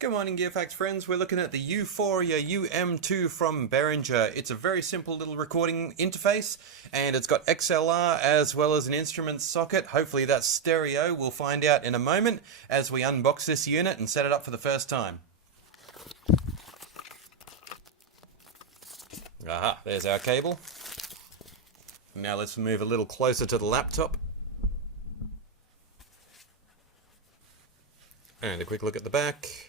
Good morning, Gear Facts friends. We're looking at the Euphoria UM2 from Behringer. It's a very simple little recording interface, and it's got XLR as well as an instrument socket. Hopefully that's stereo. We'll find out in a moment as we unbox this unit and set it up for the first time. Aha, there's our cable. Now let's move a little closer to the laptop. And a quick look at the back.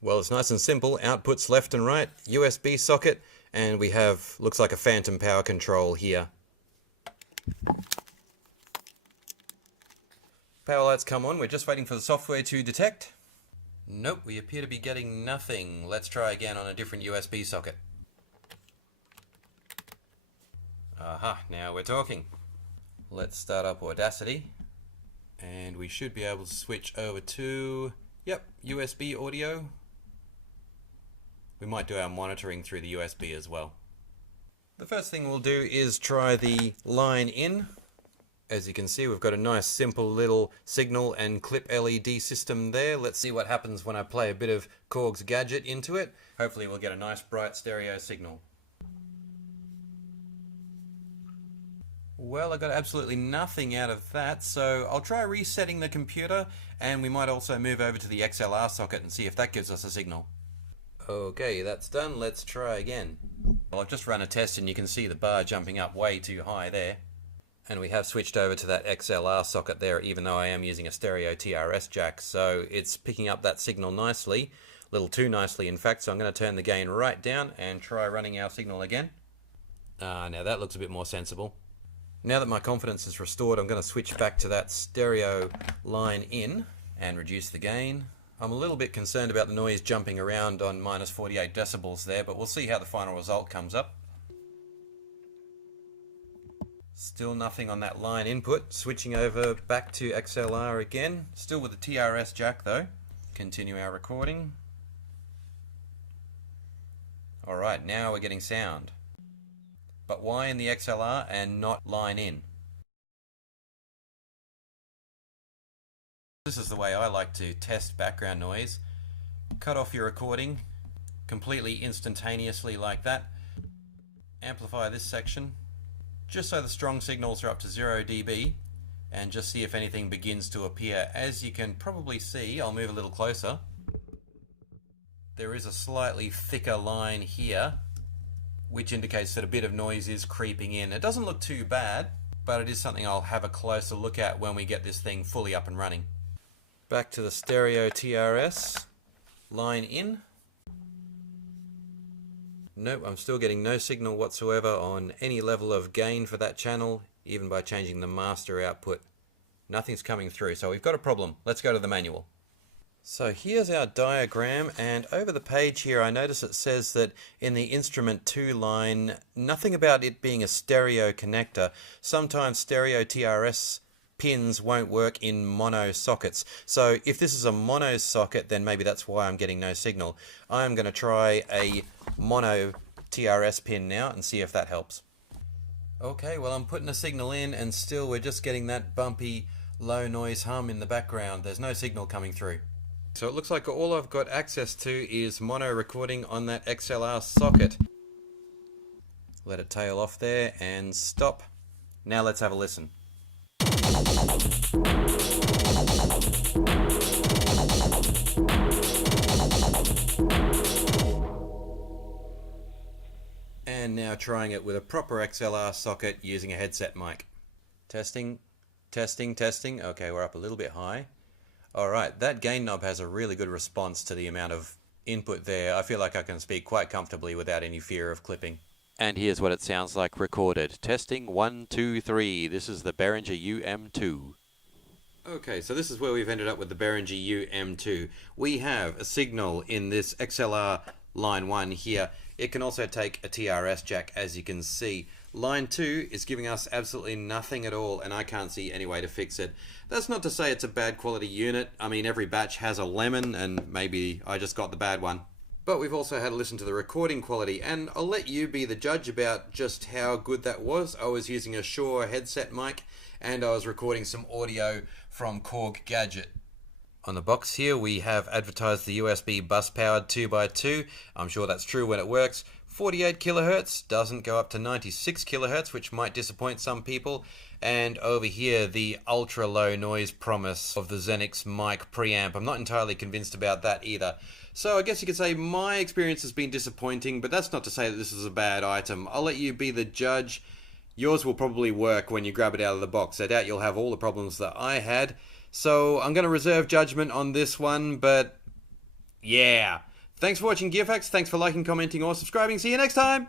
Well, it's nice and simple. Outputs left and right, USB socket, and we have, looks like a phantom power control here. Power lights come on. We're just waiting for the software to detect. Nope, we appear to be getting nothing. Let's try again on a different USB socket. Aha, now we're talking. Let's start up Audacity. And we should be able to switch over to, yep, USB audio. We might do our monitoring through the USB as well. The first thing we'll do is try the line in. As you can see, we've got a nice simple little signal and clip LED system there. Let's see what happens when I play a bit of Korg's gadget into it. Hopefully we'll get a nice bright stereo signal. Well, I got absolutely nothing out of that, so I'll try resetting the computer, and we might also move over to the XLR socket and see if that gives us a signal. Okay, that's done. Let's try again. Well, I've just run a test and you can see the bar jumping up way too high there. And we have switched over to that XLR socket there, even though I am using a stereo TRS jack, so it's picking up that signal nicely, a little too nicely in fact, so I'm going to turn the gain right down and try running our signal again. Now that looks a bit more sensible. Now that my confidence is restored, I'm going to switch back to that stereo line in and reduce the gain. I'm a little bit concerned about the noise jumping around on minus 48 decibels there, but we'll see how the final result comes up. Still nothing on that line input. Switching over back to XLR again, still with the TRS jack though. Continue our recording. Alright, now we're getting sound. But why in the XLR and not line in? This is the way I like to test background noise. Cut off your recording completely instantaneously like that. Amplify this section just so the strong signals are up to 0 dB, and just see if anything begins to appear. As you can probably see, I'll move a little closer. There is a slightly thicker line here, which indicates that a bit of noise is creeping in. It doesn't look too bad, but it is something I'll have a closer look at when we get this thing fully up and running. Back to the stereo TRS, line in. Nope, I'm still getting no signal whatsoever on any level of gain for that channel, even by changing the master output. Nothing's coming through, so we've got a problem. Let's go to the manual. So here's our diagram, and over the page here I notice it says that in the instrument 2 line, nothing about it being a stereo connector. Sometimes stereo TRS pins won't work in mono sockets. So if this is a mono socket, then maybe that's why I'm getting no signal. I'm going to try a mono TRS pin now and see if that helps. Okay, well I'm putting a signal in and still we're just getting that bumpy low noise hum in the background. There's no signal coming through. So it looks like all I've got access to is mono recording on that XLR socket. Let it tail off there and stop. Now let's have a listen. And now trying it with a proper XLR socket using a headset mic. Testing, testing, testing. Okay, we're up a little bit high. Alright, that gain knob has a really good response to the amount of input there. I feel like I can speak quite comfortably without any fear of clipping. And here's what it sounds like recorded. Testing 1, 2, 3. This is the Behringer UM2. Okay, so this is where we've ended up with the Behringer UM2. We have a signal in this XLR line 1 here. It can also take a TRS jack, as you can see. Line 2 is giving us absolutely nothing at all, and I can't see any way to fix it. That's not to say it's a bad quality unit. I mean, every batch has a lemon, and maybe I just got the bad one. But we've also had to listen to the recording quality, and I'll let you be the judge about just how good that was. I was using a Shure headset mic, and I was recording some audio from Korg Gadget. On the box here we have advertised the USB bus powered 2x2. I'm sure that's true when it works. 48 kilohertz, doesn't go up to 96 kilohertz, which might disappoint some people. And over here the ultra low noise promise of the Xenix mic preamp. I'm not entirely convinced about that either. So I guess you could say my experience has been disappointing, but that's not to say that this is a bad item. I'll let you be the judge. Yours will probably work when you grab it out of the box. I doubt you'll have all the problems that I had. So I'm going to reserve judgment on this one, but yeah. Thanks for watching Gear Facts. Thanks for liking, commenting, or subscribing. See you next time.